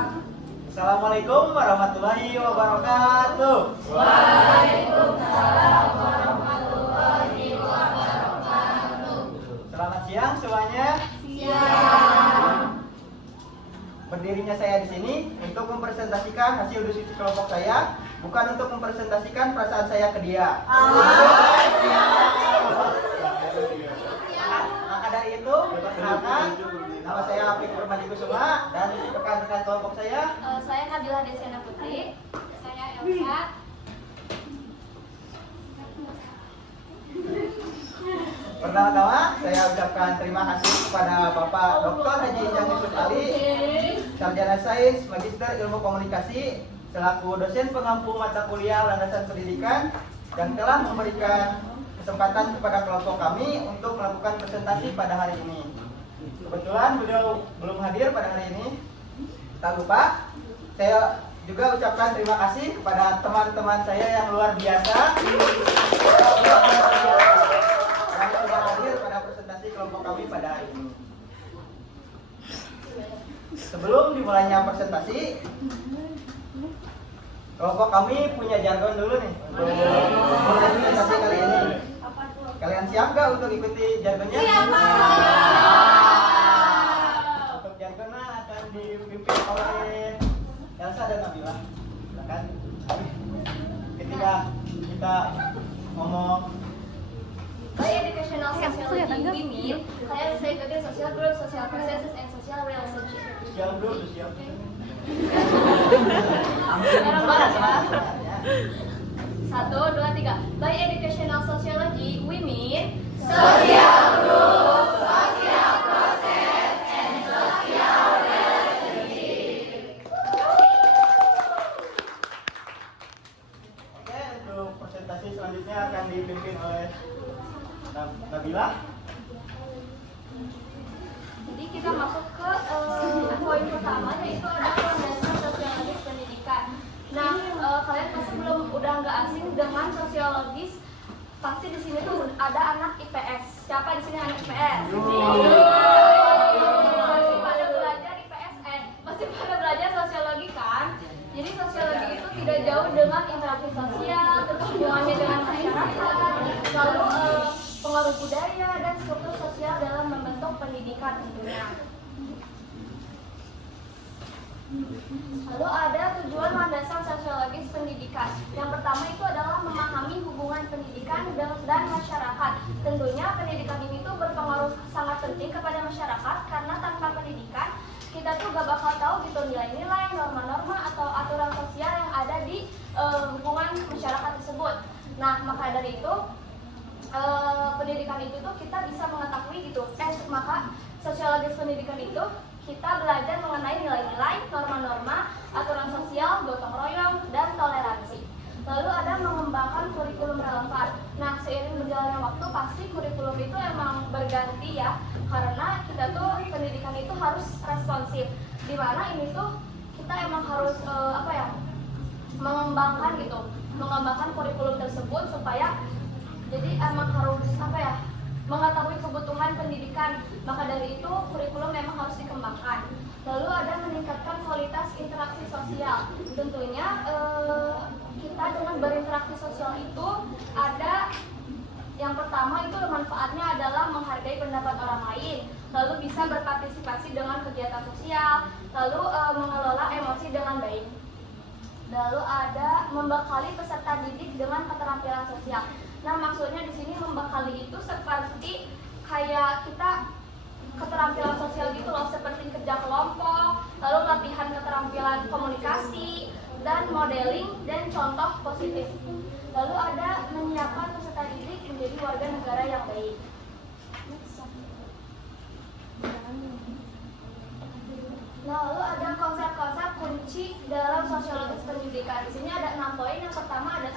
Assalamualaikum warahmatullahi wabarakatuh. Waalaikumsalam warahmatullahi wabarakatuh. Selamat siang semuanya. Siang. Berdirinya saya di sini untuk mempresentasikan hasil diskusi kelompok saya, bukan untuk mempresentasikan perasaan saya ke dia. Maka dari itu, perkenalkan, nama saya Apik Permadikusuma dan rekan-rekan kelompok saya. Saya Nabila Desiana Putri. Saya Elsa. Pertama-tama saya ucapkan terima kasih kepada Bapak Dr. Haji Ijang Yusuf Ali, Sarjana Sains, Magister Ilmu Komunikasi, selaku dosen pengampu mata kuliah landasan pendidikan yang telah memberikan kesempatan kepada kelompok kami untuk melakukan presentasi pada hari ini. Kebetulan beliau belum hadir pada hari ini. Tak lupa, saya juga ucapkan terima kasih kepada teman-teman saya yang luar biasa yang sudah hadir pada presentasi kelompok kami pada hari ini. Sebelum dimulainya presentasi, kelompok kami punya jargon dulu nih untuk mulai presentasi kali ini. Kalian siap gak untuk ikuti jargonnya? Siap. Untuk jargonnya akan dipimpin oleh Elsa dan Nabila. Silakan. Ketika kita ngomong By educational sociology, we mean kalian bisa ikutin social group, social processes, and social relationship. sosial bro, sosial. Bareng-bareng ya. 1, 2, 3. By educational sociology, we mean social group, social process, and social relationship. Oke, untuk presentasi selanjutnya akan dipimpin oleh Nabila. Jadi kita masuk ke poin pertama, yaitu ada landasan sosiologis pendidikan. Nah, kalian pasti udah nggak asing dengan sosiologis. Pasti di sini tuh ada anak IPS. Siapa di sini anak IPS? Masih pada belajar IPS, masih pada belajar sosiologi kan? Jadi sosiologi itu tidak jauh dengan interaksi sosial, terus hubungannya dengan masyarakat, lalu pengaruh budaya dan struktur sosial dalam membentuk pendidikan tentunya. Lalu ada tujuan landasan sosiologis pendidikan. Yang pertama itu adalah memahami hubungan pendidikan dan masyarakat. Tentunya pendidikan ini tuh berpengaruh sangat penting kepada masyarakat karena tanpa pendidikan kita tuh gak bakal tahu gitu nilai-nilai, norma-norma atau aturan sosial yang ada di hubungan masyarakat tersebut. Nah, maka dari itu pendidikan itu tuh kita bisa mengetahui gitu. Maka sosiologis pendidikan itu kita belajar mengenai nilai-nilai, norma-norma, aturan sosial, gotong royong, dan toleransi. Lalu ada mengembangkan kurikulum relevan. Nah, seiring berjalannya waktu pasti kurikulum itu emang berganti ya, karena kita tuh pendidikan itu harus responsif. Dimana ini tuh kita emang harus mengembangkan gitu, mengembangkan kurikulum tersebut supaya jadi emang harus mengetahui kebutuhan pendidikan. Maka dari itu kurikulum memang harus dikembangkan. Lalu ada meningkatkan kualitas interaksi sosial. Tentunya kita dengan berinteraksi sosial itu ada yang pertama itu manfaatnya adalah menghargai pendapat orang lain, lalu bisa berpartisipasi dengan kegiatan sosial, lalu mengelola emosi dengan baik. Lalu ada membekali peserta didik dengan keterampilan sosial. Nah, maksudnya di sini membekali itu seperti kayak kita keterampilan sosial gitu loh, seperti kerja kelompok, lalu latihan keterampilan komunikasi dan modeling dan contoh positif. Lalu ada menyiapkan peserta didik menjadi warga negara yang baik. Nah, lalu ada konsep-konsep kunci dalam sosiologis pendidikan. Di sini ada 6 poin. Yang pertama ada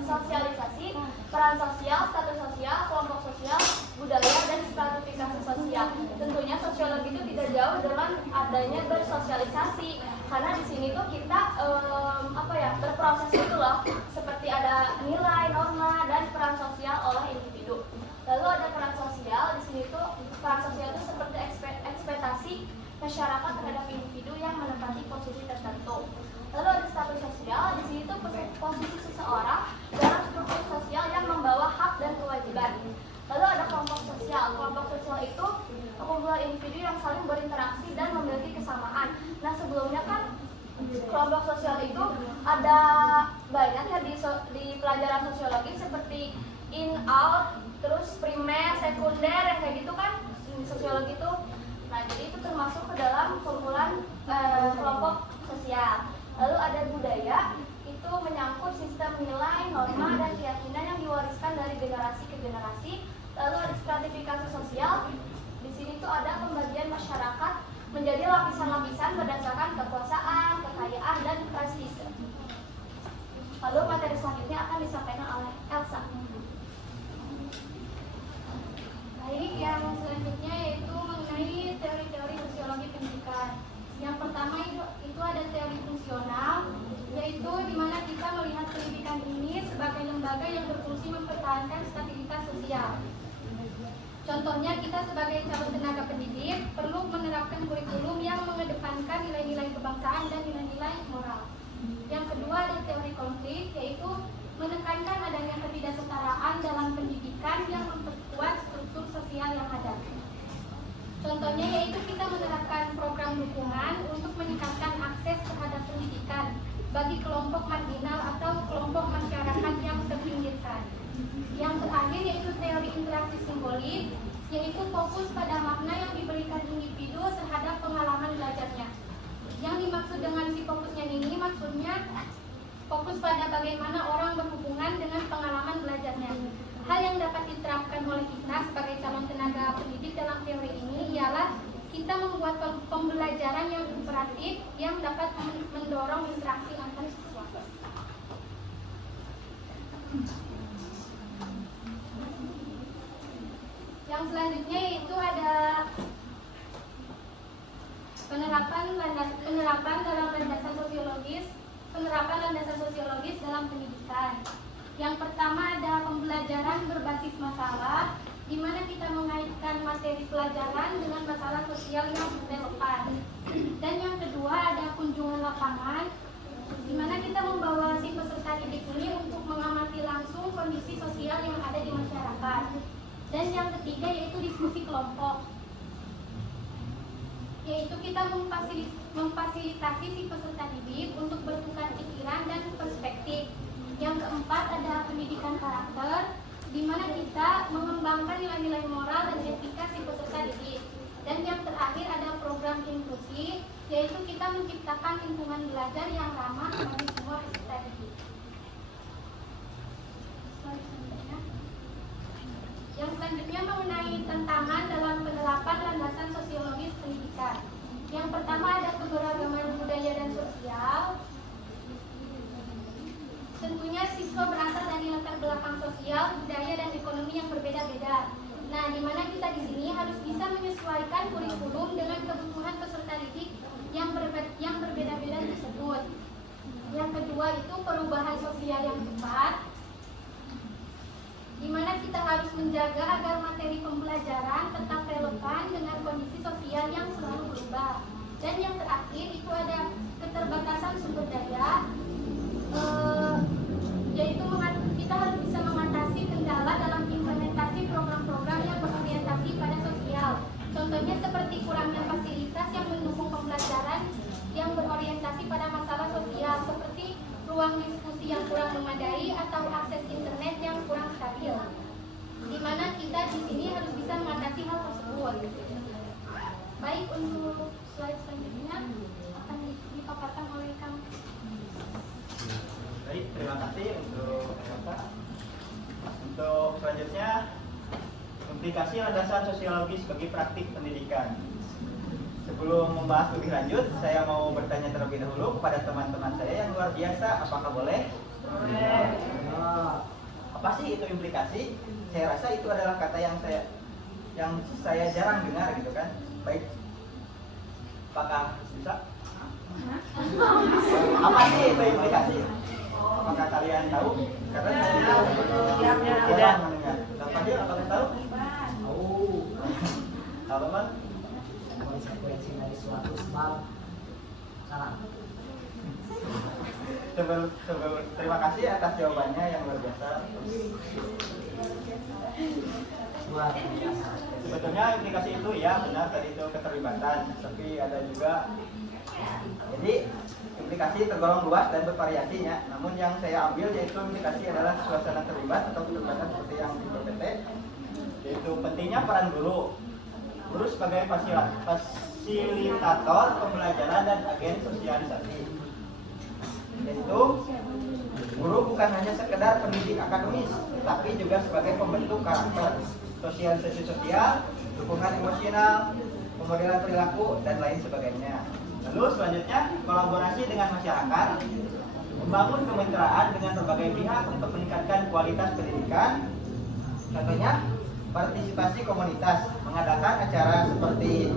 sosialisasi, peran sosial, status sosial, kelompok sosial, budaya, dan stratifikasi sosial. Tentunya sosiologi itu tidak jauh dengan adanya bersosialisasi, karena di sini tuh kita berproses itu loh, seperti ada nilai, norma, dan peran sosial oleh individu. Lalu ada peran sosial. Di sini tuh peran sosial itu seperti ekspektasi masyarakat terhadap individu yang menempati posisi kelompok sosial itu ada banyak ya di pelajaran sosiologi seperti in, out, terus primer, sekunder yang kayak gitu kan sosiologi itu. Nah, jadi itu termasuk ke dalam kumpulan kelompok sosial. Lalu ada budaya, itu menyangkut sistem nilai, norma, dan keyakinan yang diwariskan dari generasi ke generasi. Lalu ada stratifikasi sosial. Di sini tuh ada pembagian masyarakat menjadi lapisan-lapisan berdasarkan kekuasaan, kekayaan, dan prestise. Lalu materi selanjutnya akan disampaikan oleh Elsa. Baik, yang selanjutnya yaitu mengenai teori-teori sosiologi pendidikan. Yang pertama itu ada teori fungsional, yaitu di mana kita melihat pendidikan ini sebagai lembaga yang berfungsi mempertahankan stabilitas sosial. Contohnya, kita sebagai calon tenaga pendidik perlu menerapkan kurikulum yang mengedepankan nilai-nilai kebangsaan dan nilai-nilai moral. Yang kedua ada teori konflik, yaitu menekankan adanya ketidaksetaraan dalam pendidikan yang memperkuat struktur sosial yang ada. Contohnya yaitu kita menerapkan program dukungan untuk meningkatkan akses terhadap pendidikan bagi kelompok marginal atau kelompok masyarakat yang terpinggirkan. Yang terakhir yaitu teori interaksi simbolik, yaitu fokus pada makna yang diberikan individu terhadap pengalaman belajarnya. Yang dimaksud dengan si fokusnya ini maksudnya fokus pada bagaimana orang berhubungan dengan pengalaman belajarnya. Hal yang dapat diterapkan oleh kita sebagai calon tenaga pendidik dalam teori ini ialah kita membuat pembelajaran yang kooperatif yang dapat mendorong interaksi antar siswa. Yang selanjutnya yaitu ada penerapan dalam landasan sosiologis dalam pendidikan. Yang pertama ada pembelajaran berbasis masalah, di mana kita mengaitkan materi pelajaran dengan masalah sosial yang relevan. Dan yang kedua ada kunjungan lapangan, di mana kita membawa si peserta didik ini untuk mengamati langsung kondisi sosial yang ada di masyarakat. Dan yang ketiga yaitu diskusi kelompok, yaitu kita memfasilitasi si peserta didik untuk bertukar pikiran dan perspektif. Yang keempat ada pendidikan karakter, di mana kita mengembangkan nilai-nilai moral dan etika si peserta didik. Dan yang terakhir ada program inklusi, yaitu kita menciptakan lingkungan belajar yang ramah bagi semua peserta didik. Yang selanjutnya mengenai tantangan dalam penerapan landasan sosiologis pendidikan. Yang pertama ada keberagaman budaya dan sosial. Tentunya siswa berasal dari latar belakang sosial, budaya, dan ekonomi yang berbeda-beda. Nah, di mana kita di sini harus bisa menyesuaikan kurikulum dengan kebutuhan peserta didik yang berbeda-beda tersebut. Yang kedua itu perubahan sosial yang cepat, di mana kita harus menjaga agar materi pembelajaran tetap relevan dengan kondisi sosial yang selalu berubah. Dan yang terakhir itu ada keterbatasan sumber daya, yaitu kita harus bisa mengatasi kendala dalam implementasi program-program yang berorientasi pada sosial. Contohnya seperti kurangnya fasilitas yang mendukung pembelajaran yang berorientasi pada masalah sosial, seperti ruang diskusi yang kurang memadai atau akses internet yang kurang stabil. Di mana kita di sini harus bisa mengatasi hal tersebut. Baik, untuk slide selanjutnya akan dipaparkan oleh Kang. Baik, terima kasih untuk Bapak. Untuk selanjutnya, implikasi landasan sosiologis bagi praktik pendidikan. Sebelum membahas lebih lanjut, saya mau bertanya terlebih dahulu kepada teman-teman saya yang luar biasa. Apakah boleh? Boleh. Apa sih itu implikasi? Saya rasa itu adalah kata yang saya jarang dengar gitu kan. Baik. Apakah bisa? Apa sih itu implikasi? Apakah kalian tahu? Karena saya tidak mendengar. Apa dia? Apakah tahu? Tahu. Tahu Bang? Konsekuensi dari suatu sebab salah. Terima kasih atas jawabannya yang luar biasa. luar biasa. Sebetulnya implikasi itu ya benar tadi itu keterlibatan, tapi ada juga jadi implikasi tergolong luas dan bervariasinya. Namun yang saya ambil yaitu implikasi adalah suasana terlibat atau keterlibatan seperti yang di PPT, yaitu pentingnya peran guru. Guru sebagai fasilitator pembelajaran dan agen sosialisasi. Yaitu guru bukan hanya sekedar pendidik akademis, tapi juga sebagai pembentuk karakter, sosialisasi sosial, dukungan emosional, pemodelan perilaku, dan lain sebagainya. Lalu selanjutnya, kolaborasi dengan masyarakat, membangun kemitraan dengan berbagai pihak untuk meningkatkan kualitas pendidikan. Contohnya, partisipasi komunitas, mengadakan acara seperti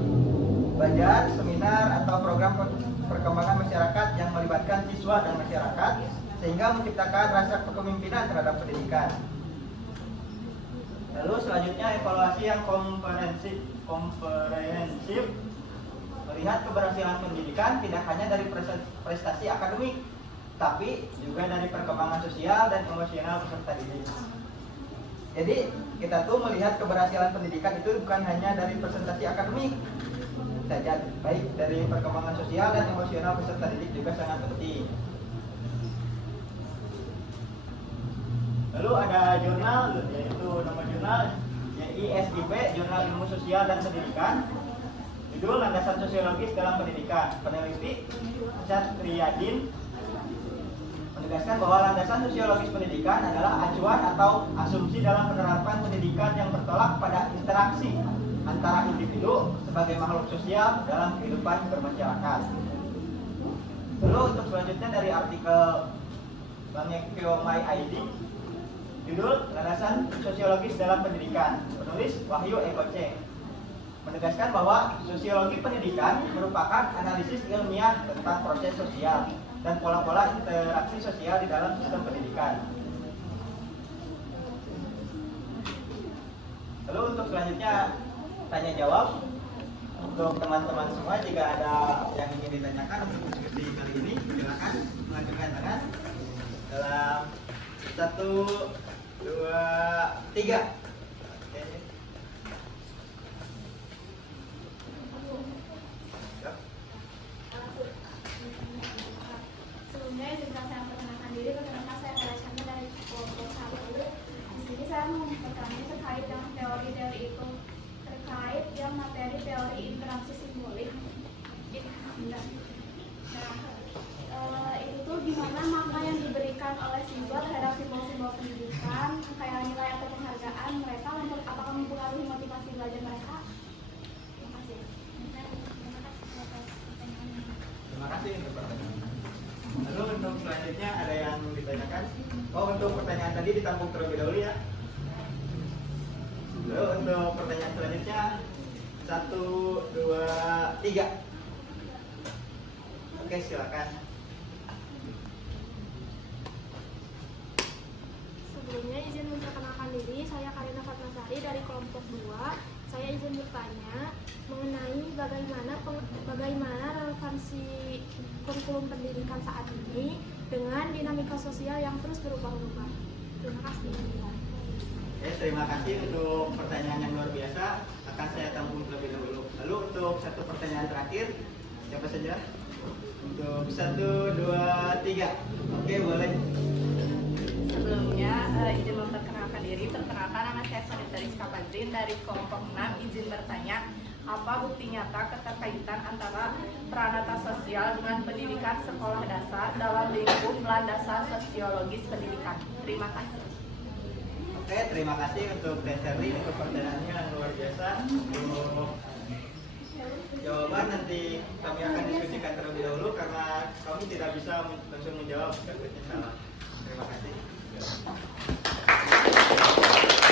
belajar, seminar, atau program perkembangan masyarakat yang melibatkan siswa dan masyarakat, sehingga menciptakan rasa kepemimpinan terhadap pendidikan. Lalu selanjutnya, evaluasi yang komprehensif, melihat keberhasilan pendidikan tidak hanya dari prestasi akademik, tapi juga dari perkembangan sosial dan emosional peserta didik. Jadi kita tuh melihat keberhasilan pendidikan itu bukan hanya dari presentasi akademik saja, baik dari perkembangan sosial dan emosional peserta didik juga sangat penting. Lalu ada jurnal, yaitu nama jurnal ISIP, Jurnal Ilmu Sosial dan Pendidikan. Judul Landasan Sosiologis dalam Pendidikan. Peneliti Satriadin menegaskan bahwa landasan sosiologis pendidikan adalah acuan atau asumsi dalam penerapan pendidikan yang bertolak pada interaksi antara individu sebagai makhluk sosial dalam kehidupan bermasyarakat. Lalu untuk selanjutnya dari artikel Bangekyo My ID, judul Landasan Sosiologis dalam Pendidikan, penulis Wahyu Egoce, menegaskan bahwa sosiologi pendidikan merupakan analisis ilmiah tentang proses sosial dan pola-pola interaksi sosial di dalam sistem pendidikan. Lalu untuk selanjutnya tanya jawab untuk teman-teman semua, jika ada yang ingin ditanyakan untuk diskusi kali ini silakan mengajukan tangan dalam 1, 2, 3. Sebelumnya juga saya perkenalkan diri, perkenalkan saya Alexander dari kelompok 1. Di sini saya mau bertanya terkait dengan teori-teori itu, terkait yang materi teori interaksi simbolik. Itu tuh gimana makna yang diberikan oleh simbol terhadap simbol-simbol pendidikan, kayak nilai atau penghargaan mereka, apakah mempengaruhi motivasi belajar mereka? Terima kasih. Terima kasih untuk pertanyaan. Lalu untuk selanjutnya ada yang ditanyakan? Oh, untuk pertanyaan tadi ditampung terlebih dahulu ya. Lalu untuk pertanyaan selanjutnya 1, 2, 3. Oke, silakan. Sebelumnya izin memperkenalkan diri, saya Karina Fatmasari dari kelompok 2. Saya izin bertanya mengenai bagaimana relevansi kurikulum pendidikan saat ini dengan dinamika sosial yang terus berubah-ubah. Terima kasih. Oke, terima kasih untuk pertanyaan yang luar biasa. Akan saya tampung terlebih dahulu. Lalu untuk satu pertanyaan terakhir, siapa saja? Untuk 1, 2, 3. Oke, boleh. Sebelumnya izin memperkenalkan diri. Perkenalkan, nama saya Sonita Rizka Badrin dari kelompok 6. Izin bertanya, apa bukti nyata keterkaitan antara peranata sosial dengan pendidikan sekolah dasar dalam lingkup landasan sosiologis pendidikan? Terima kasih. Oke, terima kasih untuk Teh Sherly untuk pertanyaannya yang luar biasa. Untuk jawaban nanti kami akan diskusikan terlebih dahulu karena kami tidak bisa langsung menjawab takutnya salah. Terima kasih.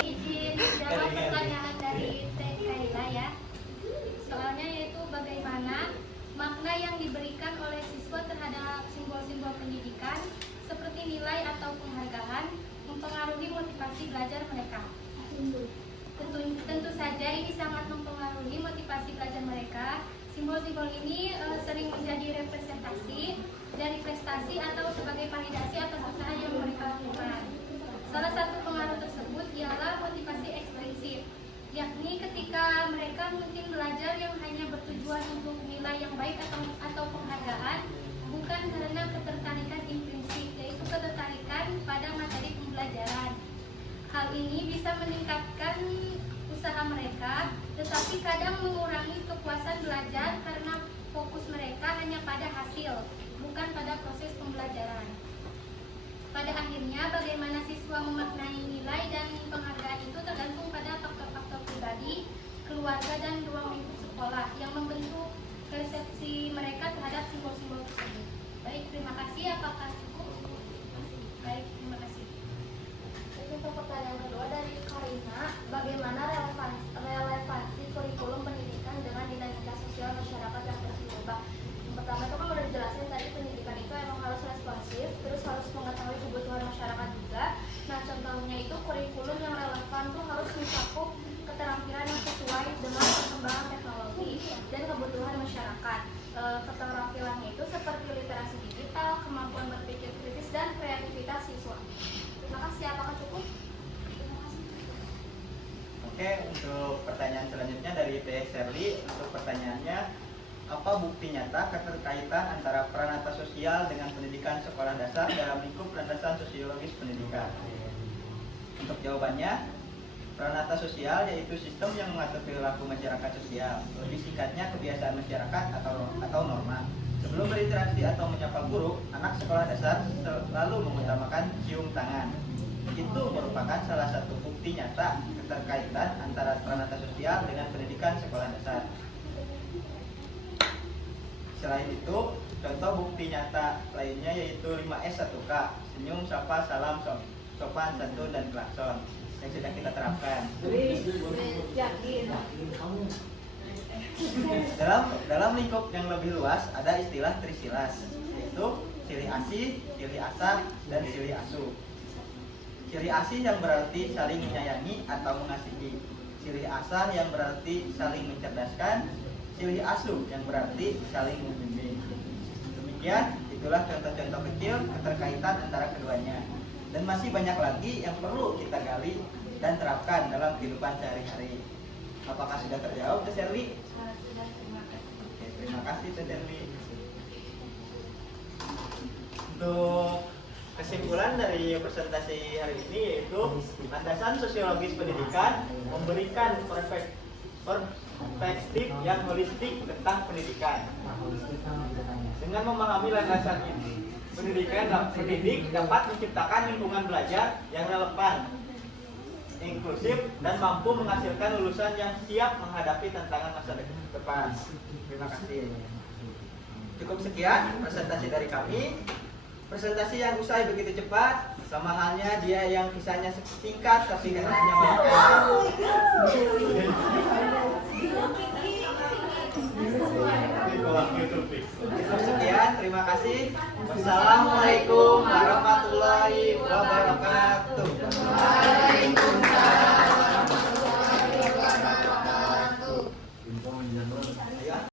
Izin jawab pertanyaan dari Teh Kaila ya. Soalnya yaitu bagaimana makna yang diberikan oleh siswa terhadap simbol-simbol pendidikan seperti nilai atau penghargaan mempengaruhi motivasi belajar mereka. Tentu saja ini sangat mempengaruhi motivasi belajar mereka. Simbol-simbol ini sering menjadi representasi dari prestasi atau sebagai validasi atas usaha yang mereka lakukan. Salah satu pengaruh tersebut ialah motivasi ekstrinsi. yakni ketika mereka mungkin belajar yang hanya bertujuan untuk nilai yang baik atau penghargaan, bukan karena ketertarikan intrinsik, yaitu ketertarikan pada materi pembelajaran. Hal ini bisa meningkatkan usaha mereka, tetapi kadang mengurangi kepuasan belajar karena fokus mereka hanya pada hasil, bukan pada proses pembelajaran. Pada akhirnya, bagaimana siswa memaknai nilai dan penghargaan itu tergantung pada faktor-faktor pribadi, keluarga, dan ruang lingkup sekolah yang membentuk persepsi mereka terhadap simbol-simbol tersebut. Baik, terima kasih. Apakah cukup? Baik, terima kasih. Untuk pertanyaan kedua dari Karina, bagaimana relevansi kurikulum pendidikan dengan dinamika sosial masyarakat yang terus berubah? Yang pertama itu kan udah dijelasin tadi, pendidikan itu emang harus responsif, terus harus mengetahui kebutuhan masyarakat juga. Nah, contohnya itu kurikulum yang relevan tuh harus mencakup keterampilan yang sesuai dengan perkembangan teknologi dan kebutuhan masyarakat. Keterampilannya itu seperti literasi digital, kemampuan berpikir kritis, dan kreativitas siswa. Terima kasih. Apakah cukup? Terima kasih. Oke, untuk pertanyaan selanjutnya dari Teh Serli. Untuk pertanyaannya, apa bukti nyata keterkaitan antara peranata sosial dengan pendidikan sekolah dasar dalam lingkup landasan sosiologis pendidikan? Untuk jawabannya, peranata sosial yaitu sistem yang mengatur perilaku masyarakat sosial. Lebih singkatnya, kebiasaan masyarakat atau norma. Sebelum berinteraksi atau menyapa guru, anak sekolah dasar selalu mengutamakan cium tangan. Itu merupakan salah satu bukti nyata keterkaitan antara peranata sosial dengan pendidikan sekolah dasar. Selain itu, contoh bukti nyata lainnya yaitu 5S 1K, senyum, sapa, salam, sopan, santun, dan klakson yang sudah kita terapkan. Dalam lingkup yang lebih luas ada istilah trisilas, yaitu ciri asih, ciri asah, dan ciri asuh. Ciri asih yang berarti saling menyayangi atau mengasihi, ciri asah yang berarti saling mencerdaskan, ciri asuh yang berarti saling membimbing. Demikian, itulah contoh-contoh kecil keterkaitan antara keduanya. Dan masih banyak lagi yang perlu kita gali dan terapkan dalam kehidupan sehari-hari. Apakah sudah terjawab, Teh Serli? Sudah, terima kasih. Oke, terima kasih, Teh Serli. Untuk kesimpulan dari presentasi hari ini yaitu landasan sosiologis pendidikan memberikan perspektif yang holistik tentang pendidikan. Dengan memahami landasan ini, pendidik dapat menciptakan lingkungan belajar yang relevan, inklusif, dan mampu menghasilkan lulusan yang siap menghadapi tantangan masa depan. Terima kasih. Cukup sekian presentasi dari kami. Presentasi yang usai begitu cepat, sama halnya dia yang kisahnya singkat tapi energinya banyak. Cukup sekian, terima kasih. Wassalamualaikum warahmatullahi wabarakatuh.